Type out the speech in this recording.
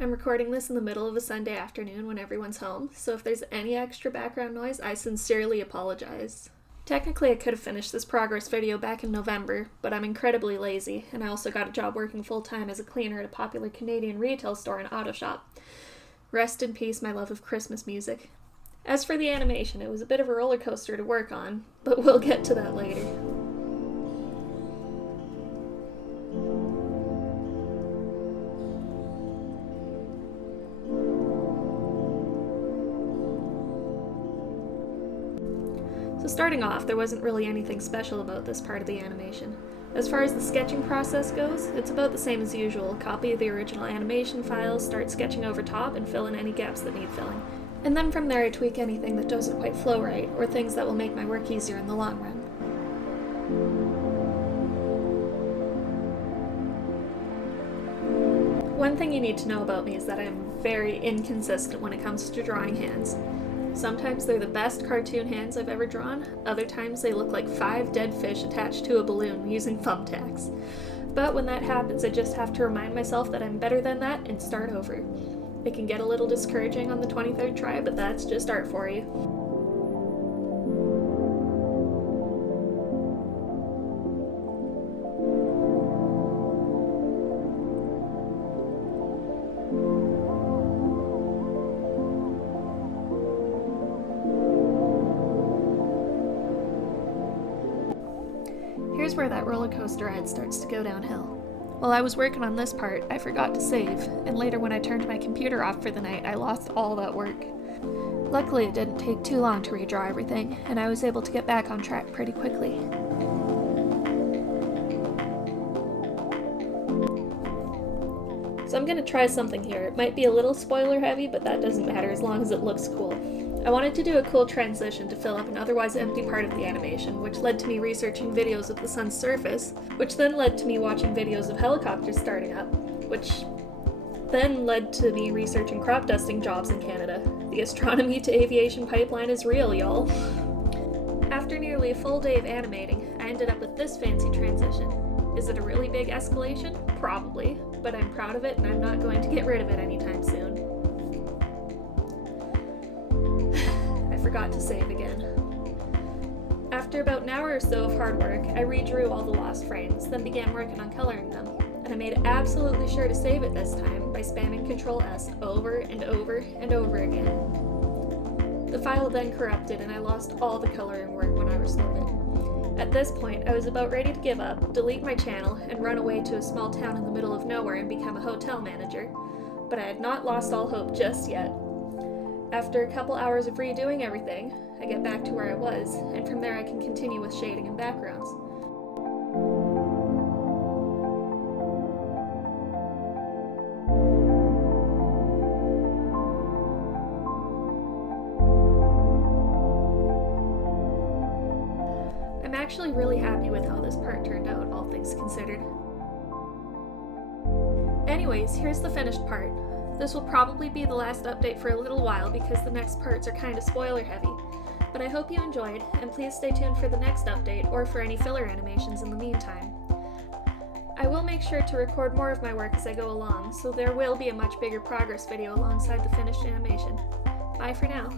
I'm recording this in the middle of a Sunday afternoon when everyone's home, so if there's any extra background noise, I sincerely apologize. Technically, I could have finished this progress video back in November, but I'm incredibly lazy, and I also got a job working full-time as a cleaner at a popular Canadian retail store and auto shop. Rest in peace, my love of Christmas music. As for the animation, it was a bit of a roller coaster to work on, but we'll get to that later. So starting off, there wasn't really anything special about this part of the animation. As far as the sketching process goes, it's about the same as usual. Copy the original animation files, start sketching over top, and fill in any gaps that need filling. And then from there I tweak anything that doesn't quite flow right, or things that will make my work easier in the long run. One thing you need to know about me is that I'm very inconsistent when it comes to drawing hands. Sometimes they're the best cartoon hands I've ever drawn, other times they look like 5 dead fish attached to a balloon using thumbtacks. But when that happens, I just have to remind myself that I'm better than that and start over. It can get a little discouraging on the 23rd try, but that's just art for you. Here's where that roller coaster ride starts to go downhill. While I was working on this part, I forgot to save, and later when I turned my computer off for the night, I lost all that work. Luckily, it didn't take too long to redraw everything, and I was able to get back on track pretty quickly. So I'm gonna try something here. It might be a little spoiler heavy, but that doesn't matter as long as it looks cool. I wanted to do a cool transition to fill up an otherwise empty part of the animation, which led to me researching videos of the sun's surface, which then led to me watching videos of helicopters starting up, which then led to me researching crop dusting jobs in Canada. The astronomy to aviation pipeline is real, y'all. After nearly a full day of animating, I ended up with this fancy transition. Is it a really big escalation? Probably, but I'm proud of it and I'm not going to get rid of it anytime soon. Forgot to save again. After about an hour or so of hard work, I redrew all the lost frames, then began working on coloring them, and I made absolutely sure to save it this time by spamming Ctrl+S over and over and over again. The file then corrupted and I lost all the coloring work when I restored it. At this point, I was about ready to give up, delete my channel, and run away to a small town in the middle of nowhere and become a hotel manager, but I had not lost all hope just yet. After a couple hours of redoing everything, I get back to where I was, and from there I can continue with shading and backgrounds. I'm actually really happy with how this part turned out, all things considered. Anyways, here's the finished part. This will probably be the last update for a little while because the next parts are kind of spoiler heavy, but I hope you enjoyed, and please stay tuned for the next update or for any filler animations in the meantime. I will make sure to record more of my work as I go along, so there will be a much bigger progress video alongside the finished animation. Bye for now.